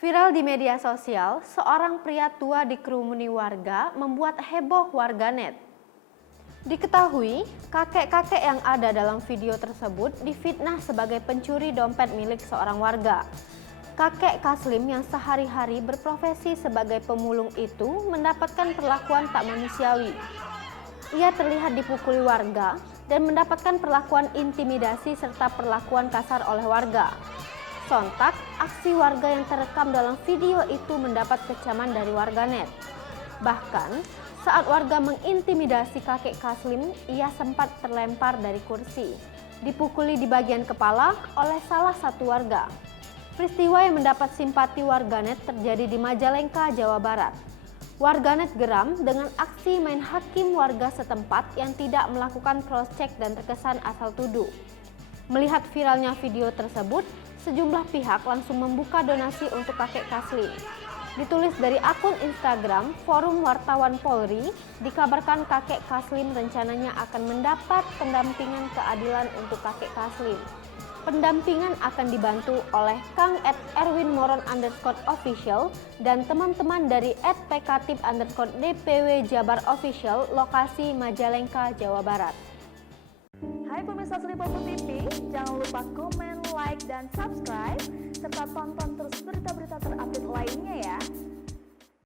Viral di media sosial, seorang pria tua dikerumuni warga membuat heboh warganet. Diketahui, kakek-kakek yang ada dalam video tersebut difitnah sebagai pencuri dompet milik seorang warga. Kakek Kaslim yang sehari-hari berprofesi sebagai pemulung itu mendapatkan perlakuan tak manusiawi. Ia terlihat dipukuli warga dan mendapatkan perlakuan intimidasi serta perlakuan kasar oleh warga. Sontak, aksi warga yang terekam dalam video itu mendapat kecaman dari warganet. Bahkan, saat warga mengintimidasi kakek Kaslim, ia sempat terlempar dari kursi, dipukuli di bagian kepala oleh salah satu warga. Peristiwa yang mendapat simpati warganet terjadi di Majalengka, Jawa Barat. Warganet geram dengan aksi main hakim warga setempat yang tidak melakukan cross-check dan terkesan asal tuduh. Melihat viralnya video tersebut, sejumlah pihak langsung membuka donasi untuk kakek Kaslim. Ditulis dari akun Instagram Forum Wartawan Polri, dikabarkan kakek Kaslim rencananya akan mendapat pendampingan keadilan untuk kakek Kaslim. Pendampingan akan dibantu oleh Kang @erwinmoron_official dan teman-teman dari @pkatip_dpw Jabar Official, lokasi Majalengka, Jawa Barat. Hai pemirsa Selipopo TV, jangan lupa komen, like, dan subscribe, serta tonton terus berita-berita terupdate lainnya ya.